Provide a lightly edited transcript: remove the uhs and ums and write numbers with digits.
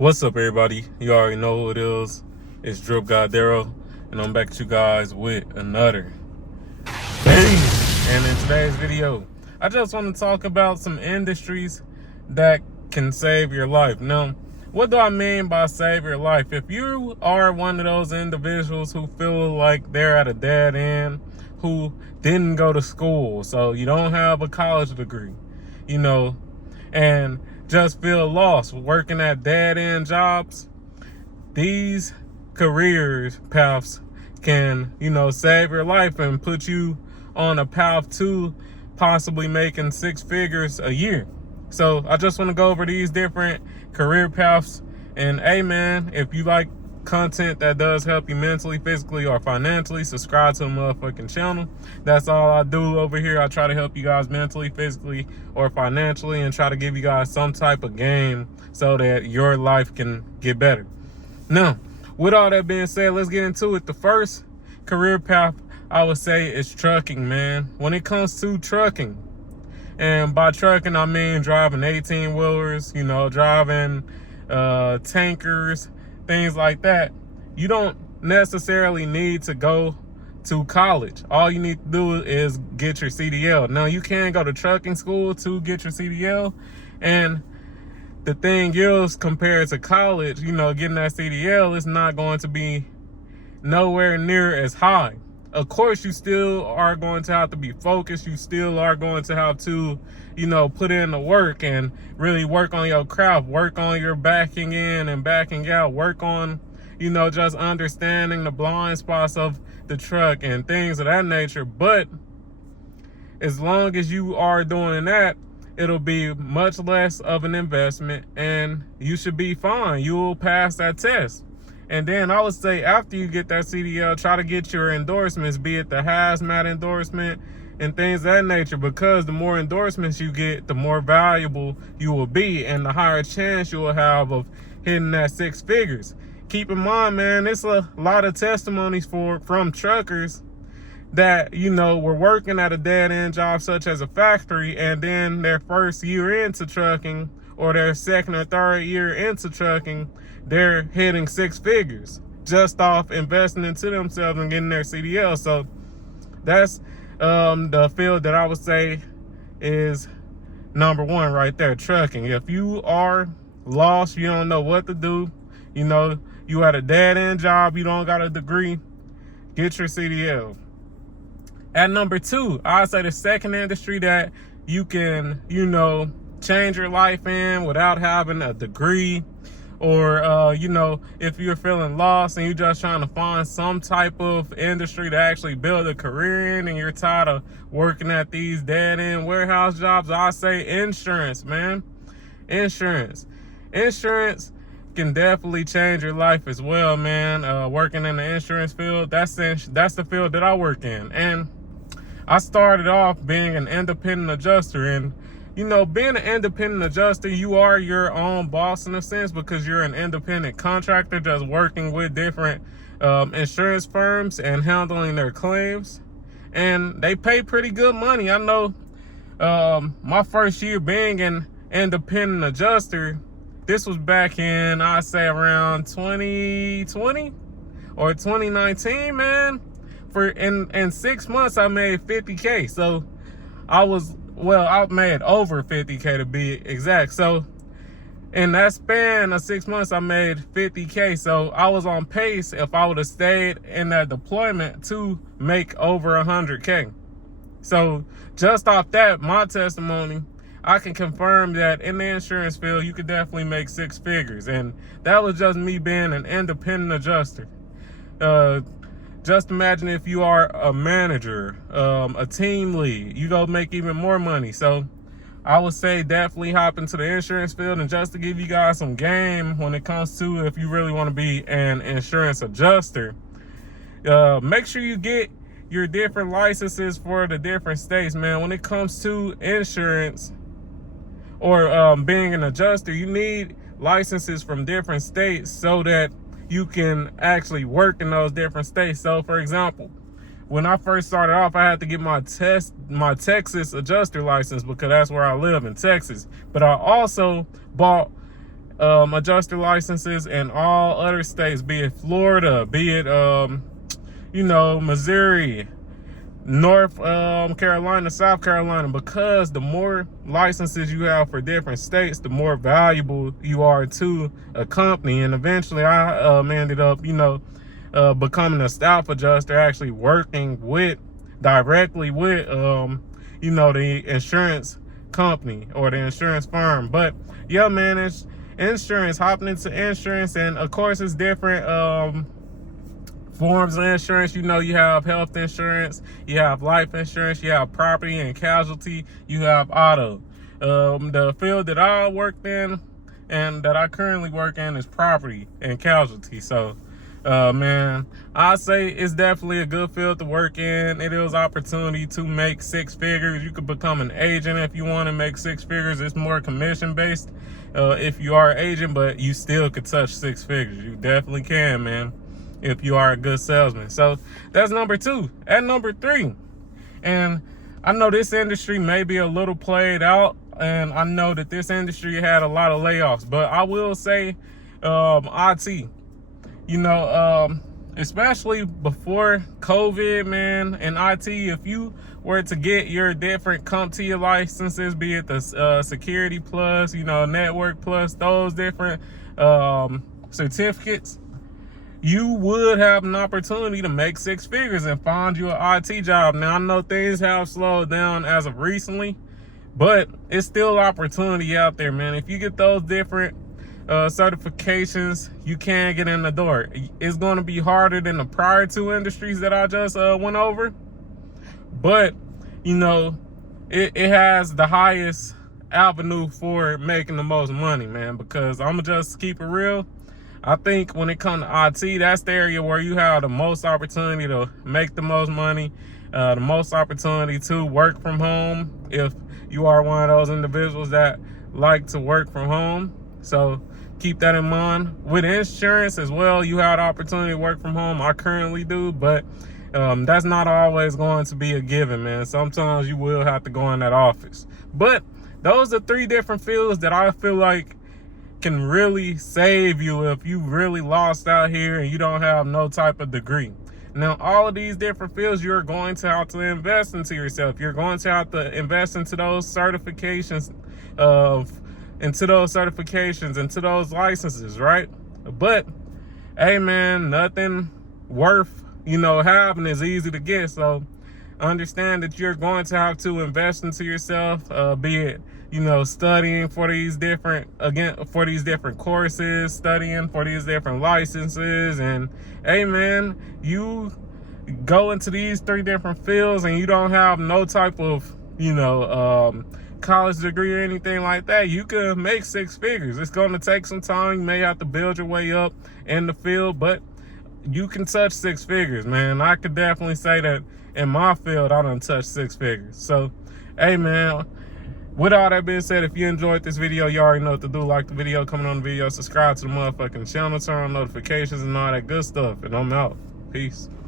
What's up, everybody? You already know who it is. It's DripGodDero, and I'm back at you guys with another bang. And in today's video, I just want to talk about some industries that can save your life. Now, what do I mean by save your life? If you are one of those individuals who feel like they're at a dead end, who didn't go to school, so you don't have a college degree, and just feel lost working at dead-end jobs, these career paths can, save your life and put you on a path to possibly making six figures a year. So I just want to go over these different career paths. And hey, man, if you like content that does help you mentally, physically, or financially, subscribe to the motherfucking channel. That's all I do over here. I try to help you guys mentally, physically, or financially, and try to give you guys some type of game so that your life can get better. Now, with all that being said, let's get into it. The first career path I would say is trucking, man. When it comes to trucking, and by trucking I mean driving 18-wheelers, driving tankers, things like that, you don't necessarily need to go to college. All you need to do is get your CDL. Now, you can go to trucking school to get your CDL, and the thing is, compared to college, getting that CDL is not going to be nowhere near as high. Of course, you still are going to have to be focused. You still are going to have to, put in the work and really work on your craft, work on your backing in and backing out, work on, just understanding the blind spots of the truck and things of that nature. But as long as you are doing that, it'll be much less of an investment and you should be fine. You'll pass that test. And then I would say after you get that CDL, try to get your endorsements, be it the hazmat endorsement and things of that nature, because the more endorsements you get, the more valuable you will be and the higher chance you will have of hitting that six figures. Keep in mind, man, there's a lot of testimonies from truckers that, were working at a dead-end job such as a factory, and then their first year into trucking or their second or third year into trucking, they're hitting six figures just off investing into themselves and getting their CDL. So that's the field that I would say is number one right there, trucking. If you are lost, you don't know what to do, you had a dead-end job, you don't got a degree, get your CDL. At number two, I'd say the second industry that you can, change your life in without having a degree, or if you're feeling lost and you're just trying to find some type of industry to actually build a career in and you're tired of working at these dead-end warehouse jobs, I say insurance, man. Insurance can definitely change your life as well, man. Working in the insurance field, that's the field that I work in. And I started off being an independent adjuster, and being an independent adjuster, you are your own boss in a sense, because you're an independent contractor just working with different insurance firms and handling their claims. And they pay pretty good money. I know my first year being an independent adjuster, this was back in, I'd say around 2020 or 2019, man. In 6 months, I made 50K. So I made over 50K to be exact. So in that span of 6 months, I made 50K. So I was on pace, if I would have stayed in that deployment, to make over 100K. So just off that, my testimony, I can confirm that in the insurance field, you could definitely make six figures. And that was just me being an independent adjuster. Just imagine if you are a manager, a team lead, you go make even more money. So I would say definitely hop into the insurance field. And just to give you guys some game when it comes to if you really want to be an insurance adjuster, make sure you get your different licenses for the different states, man. When it comes to insurance or being an adjuster, you need licenses from different states so that you can actually work in those different states. So for example, when I first started off, I had to get my Texas adjuster license because that's where I live, in Texas. But I also bought adjuster licenses in all other states, be it Florida, be it Missouri, North Carolina, South Carolina, because the more licenses you have for different states, the more valuable you are to a company. And eventually I ended up, becoming a staff adjuster, actually working directly with, the insurance company or the insurance firm. But yeah, man, it's insurance, hopping into insurance. And of course it's different forms of insurance. You have health insurance, you have life insurance, you have property and casualty, you have auto. The field that I worked in and that I currently work in is property and casualty. So man, I say it's definitely a good field to work in. It is opportunity to make six figures. You could become an agent if you want to make six figures. It's more commission based if you are an agent, but you still could touch six figures. You definitely can, man, if you are a good salesman. So that's number two. At number three, and I know this industry may be a little played out, and I know that this industry had a lot of layoffs, but I will say IT, especially before COVID, man, in IT, if you were to get your different CompTIA licenses, be it the Security Plus, Network Plus, those different certificates, you would have an opportunity to make six figures and find you an IT job. Now, I know things have slowed down as of recently, but it's still opportunity out there, man. If you get those different certifications, you can get in the door. It's going to be harder than the prior two industries that I just went over, but it has the highest avenue for making the most money, man, because I'm gonna just keep it real. I think when it comes to IT, that's the area where you have the most opportunity to make the most money, the most opportunity to work from home, if you are one of those individuals that like to work from home. So keep that in mind. With insurance as well, you have the opportunity to work from home. I currently do, but that's not always going to be a given, man. Sometimes you will have to go in that office. But those are three different fields that I feel like can really save you if you really lost out here and you don't have no type of degree. Now, all of these different fields, you're going to have to invest into yourself. You're going to have to invest into those certifications, into those licenses, right? But hey, man, nothing worth having is easy to get. So understand that you're going to have to invest into yourself, be it studying for these different courses, studying for these different licenses. And hey, man, you go into these three different fields and you don't have no type of college degree or anything like that, you could make six figures. It's going to take some time. You may have to build your way up in the field, but you can touch six figures, man. I could definitely say that in my field, I done touched six figures. So hey, man, with all that being said, if you enjoyed this video, you already know what to do. Like the video, comment on the video, subscribe to the motherfucking channel, turn on notifications and all that good stuff. And I'm out. Peace.